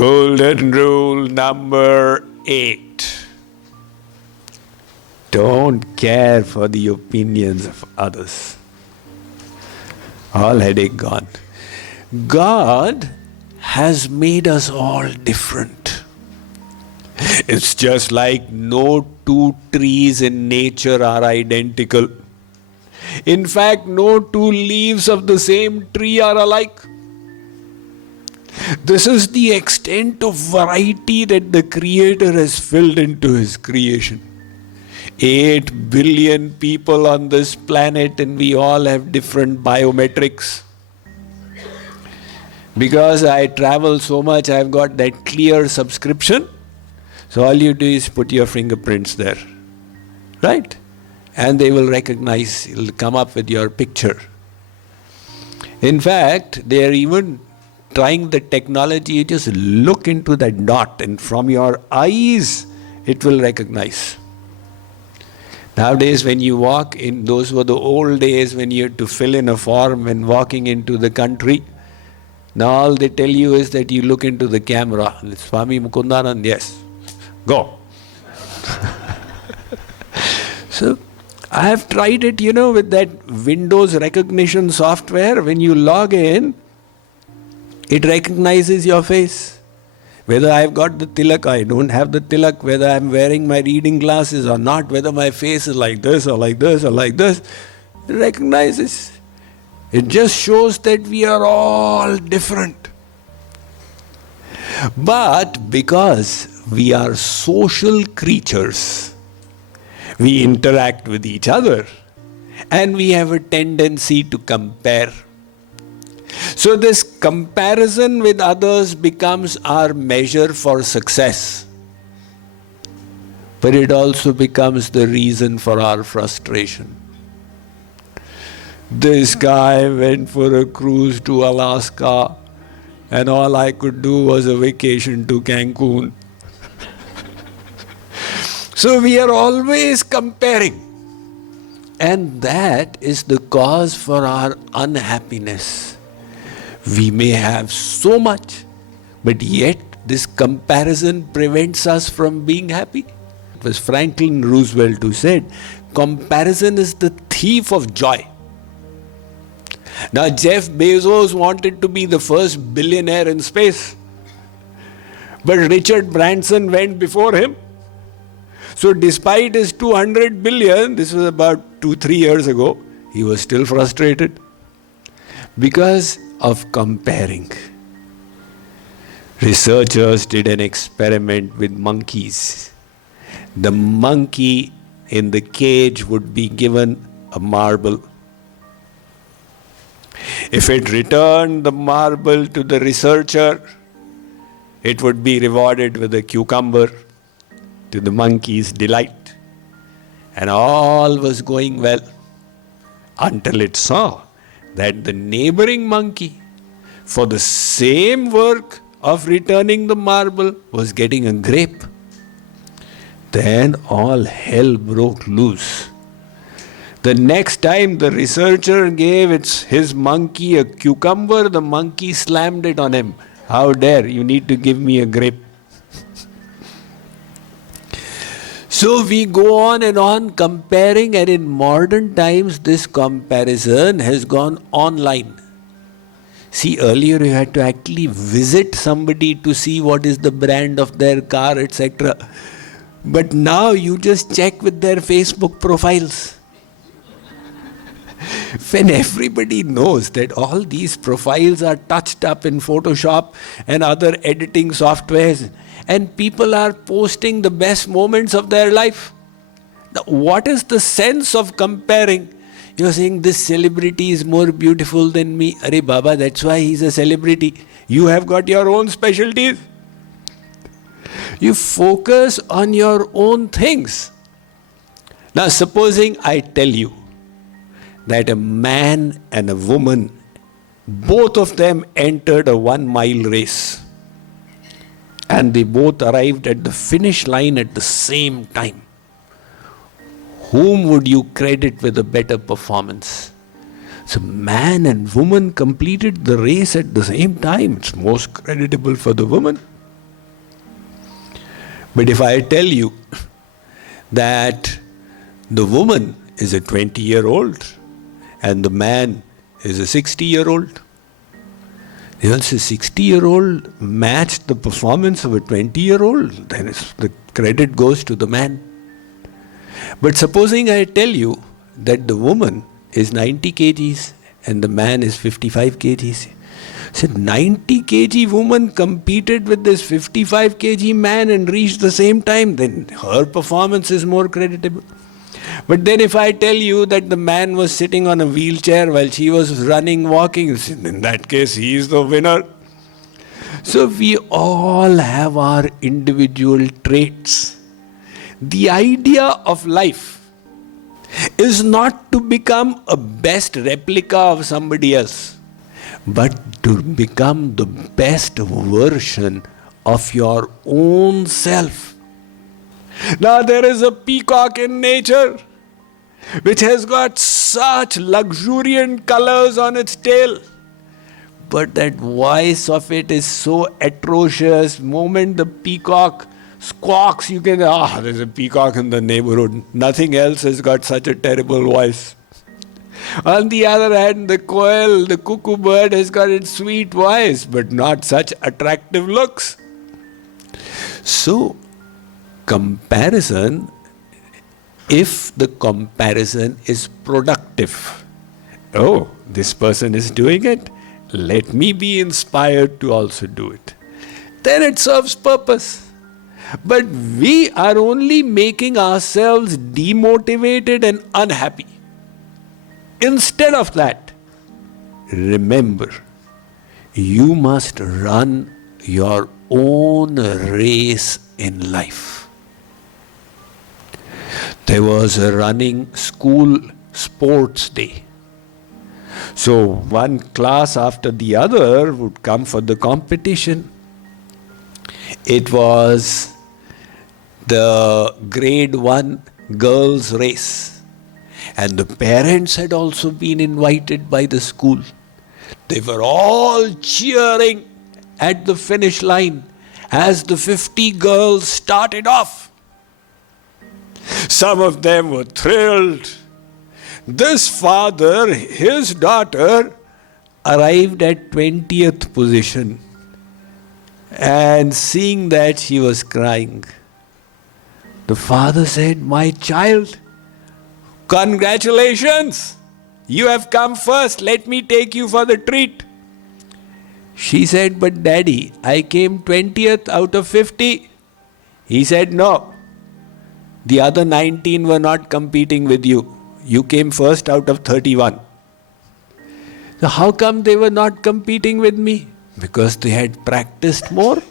Golden rule number 8. Don't care for the opinions of others. All headache gone. God has made us all different. It's just like no two trees in nature are identical. In fact, no two leaves of the same tree are alike. This is the extent of variety that the Creator has filled into His creation. 8 billion people on this planet, and we all have different biometrics. Because I travel so much, I've got that clear subscription. So all you do is put your fingerprints there. Right? And they will recognize, it'll come up with your picture. In fact, they are even trying the technology. You just look into that dot, and from your eyes, it will recognize. Nowadays, when you walk in, those were the old days when you had to fill in a form when walking into the country. Now all they tell you is that you look into the camera. Swami Mukundananda, yes, go. So, I have tried it, with that Windows recognition software. When you log in, it recognizes your face. Whether I've got the tilak, I don't have the tilak, whether I'm wearing my reading glasses or not, whether my face is like this or like this or like this, it recognizes. It just shows that we are all different. But because we are social creatures, we interact with each other and we have a tendency to compare. So this comparison with others becomes our measure for success. But it also becomes the reason for our frustration. This guy went for a cruise to Alaska, and all I could do was a vacation to Cancun. So we are always comparing. And that is the cause for our unhappiness. We may have so much, but yet this comparison prevents us from being happy. It was Franklin Roosevelt who said, comparison is the thief of joy. Now Jeff Bezos wanted to be the first billionaire in space, but Richard Branson went before him. So despite his 200 billion, this was about 2-3 years ago, he was still frustrated because of comparing. Researchers did an experiment with monkeys. The monkey in the cage would be given a marble. If it returned the marble to the researcher, it would be rewarded with a cucumber, to the monkey's delight. And all was going well until it saw that the neighboring monkey, for the same work of returning the marble, was getting a grape. Then all hell broke loose. The next time the researcher gave his monkey a cucumber, the monkey slammed it on him. How dare, you need to give me a grape. So we go on and on comparing, and in modern times this comparison has gone online. See, earlier you had to actually visit somebody to see what is the brand of their car, etc. But now you just check with their Facebook profiles. When everybody knows that all these profiles are touched up in Photoshop and other editing softwares, and people are posting the best moments of their life. Now, what is the sense of comparing? You're saying this celebrity is more beautiful than me. Arey Baba, that's why he's a celebrity. You have got your own specialties. You focus on your own things. Now, supposing I tell you that a man and a woman, both of them entered a 1-mile race. And they both arrived at the finish line at the same time. Whom would you credit with a better performance? So man and woman completed the race at the same time. It's most creditable for the woman. But if I tell you that the woman is a 20-year-old and the man is a 60-year-old, once a 60-year-old matched the performance of a 20-year-old, then the credit goes to the man. But supposing I tell you that the woman is 90 kgs and the man is 55 kgs. So 90 kg woman competed with this 55 kg man and reached the same time, then her performance is more creditable. But then if I tell you that the man was sitting on a wheelchair while she was running, walking, in that case he is the winner. So we all have our individual traits. The idea of life is not to become a best replica of somebody else, but to become the best version of your own self. Now there is a peacock in nature which has got such luxuriant colors on its tail, but that voice of it is so atrocious. Moment the peacock squawks, you can, there's a peacock in the neighborhood. Nothing else has got such a terrible voice. On the other hand, the quail, the cuckoo bird, has got its sweet voice, but not such attractive looks. So, comparison, if the comparison is productive, oh, this person is doing it, let me be inspired to also do it, then it serves purpose. But we are only making ourselves demotivated and unhappy. Instead of that, remember, you must run your own race in life. There was a running school sports day. So one class after the other would come for the competition. It was the grade 1 girls' race. And the parents had also been invited by the school. They were all cheering at the finish line as the 50 girls started off. Some of them were thrilled. This father, his daughter, arrived at 20th position. And seeing that, she was crying. The father said, "My child, congratulations! You have come first. Let me take you for the treat." She said, "But Daddy, I came 20th out of 50. He said, "No. The other 19 were not competing with you. You came first out of 31. So how come they were not competing with me? Because they had practiced more.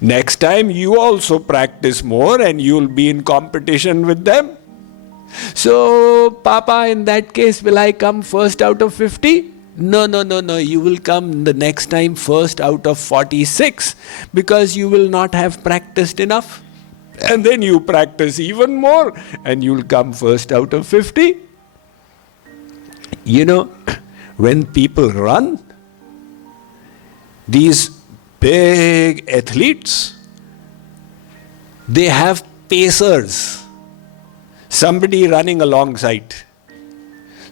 Next time you also practice more and you'll be in competition with them. So, Papa, in that case, will I come first out of 50? No. You will come the next time first out of 46 because you will not have practiced enough. And then you practice even more and you'll come first out of 50. You know, when people run, these big athletes, they have pacers, somebody running alongside,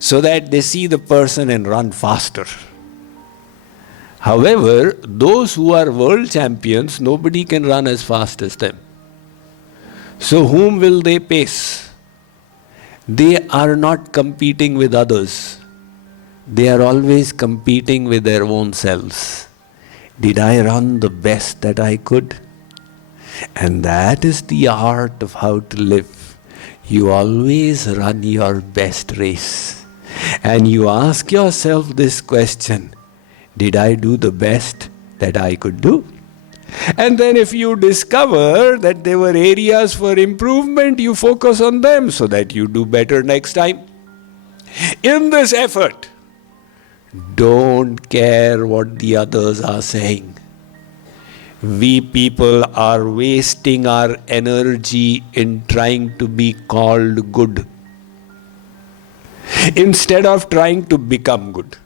so that they see the person and run faster. However, those who are world champions, nobody can run as fast as them. So whom will they pace? They are not competing with others. They are always competing with their own selves. Did I run the best that I could? And that is the art of how to live. You always run your best race. And you ask yourself this question, did I do the best that I could do? And then if you discover that there were areas for improvement, you focus on them so that you do better next time. In this effort, don't care what the others are saying. We people are wasting our energy in trying to be called good, instead of trying to become good.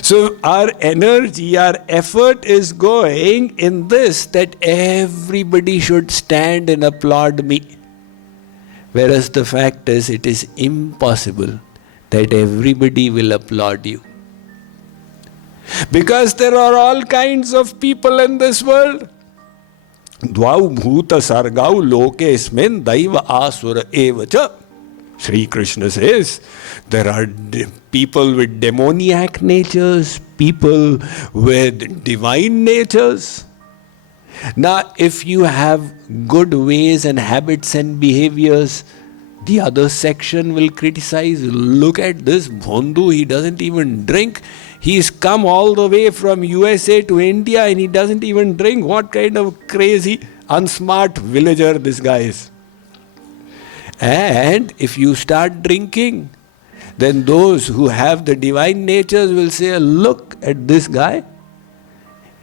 So our energy, our effort is going in this, that everybody should stand and applaud me. Whereas the fact is, it is impossible that everybody will applaud you. Because there are all kinds of people in this world. Dvau bhuta sargau lokesmin daiva asura evacha. Sri Krishna says, there are people with demoniac natures, people with divine natures. Now, if you have good ways and habits and behaviors, the other section will criticize. Look at this Bhondu, he doesn't even drink. He's come all the way from USA to India and he doesn't even drink. What kind of crazy, unsmart villager this guy is. And if you start drinking, then those who have the divine natures will say, look at this guy.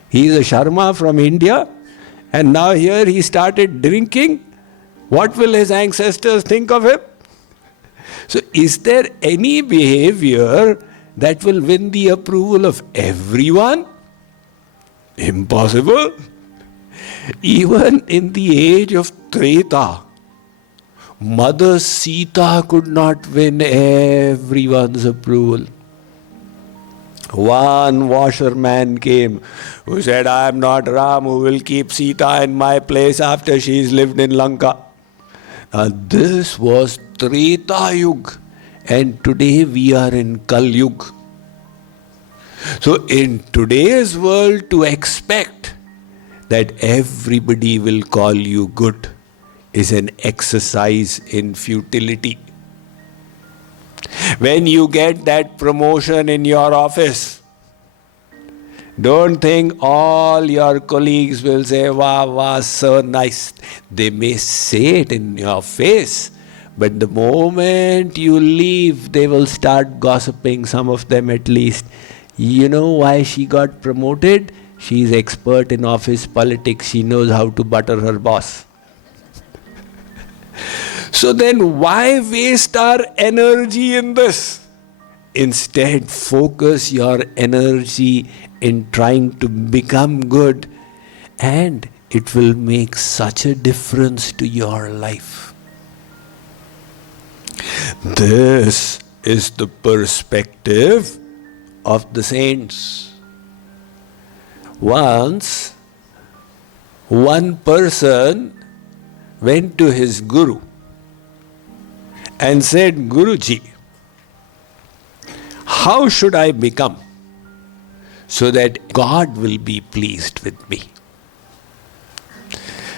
He is a Sharma from India. And now here he started drinking. What will his ancestors think of him? So is there any behavior that will win the approval of everyone? Impossible. Even in the age of Treta, Mother Sita could not win everyone's approval. One washerman came who said, I am not Ram who will keep Sita in my place after she's lived in Lanka. This was Treta Yug, and today we are in Kal Yug. So in today's world, to expect that everybody will call you good is an exercise in futility. When you get that promotion in your office, don't think all your colleagues will say, wow, wow, so nice. They may say it in your face, but the moment you leave, they will start gossiping, some of them at least. You know why she got promoted? She's expert in office politics. She knows how to butter her boss. So then why waste our energy in this? Instead, focus your energy in trying to become good, and it will make such a difference to your life. This is the perspective of the saints. Once, one person went to his guru and said, Guruji, how should I become so that God will be pleased with me?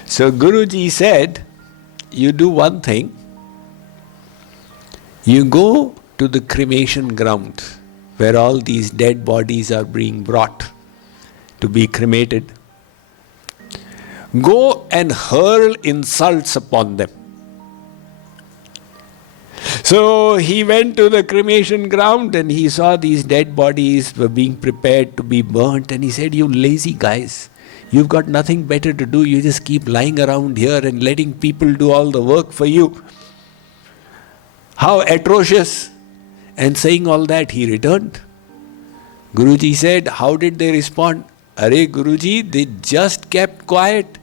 So Guruji said, you do one thing. You go to the cremation ground where all these dead bodies are being brought to be cremated. Go and hurl insults upon them. So he went to the cremation ground and he saw these dead bodies were being prepared to be burnt, and he said, you lazy guys, you've got nothing better to do. You just keep lying around here and letting people do all the work for you. How atrocious. And saying all that, he returned. Guruji said, how did they respond? Arey Guruji, they just kept quiet.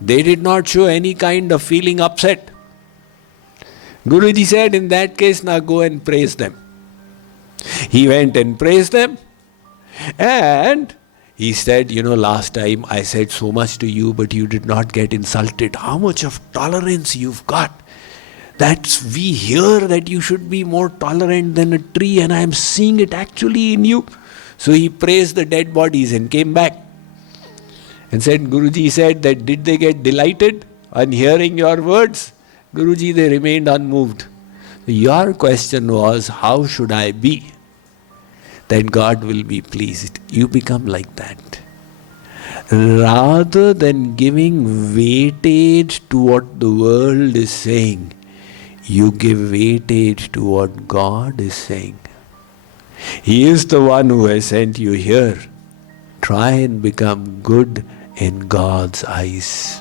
They did not show any kind of feeling upset. Guruji said, in that case, now go and praise them. He went and praised them. And he said, you know, last time I said so much to you, but you did not get insulted. How much of tolerance you've got. We hear that you should be more tolerant than a tree, and I am seeing it actually in you. So he praised the dead bodies and came back. And said, Guruji said that did they get delighted on hearing your words? Guruji, they remained unmoved. Your question was, how should I be that God will be pleased? You become like that. Rather than giving weightage to what the world is saying, you give weightage to what God is saying. He is the one who has sent you here. Try and become good in God's eyes.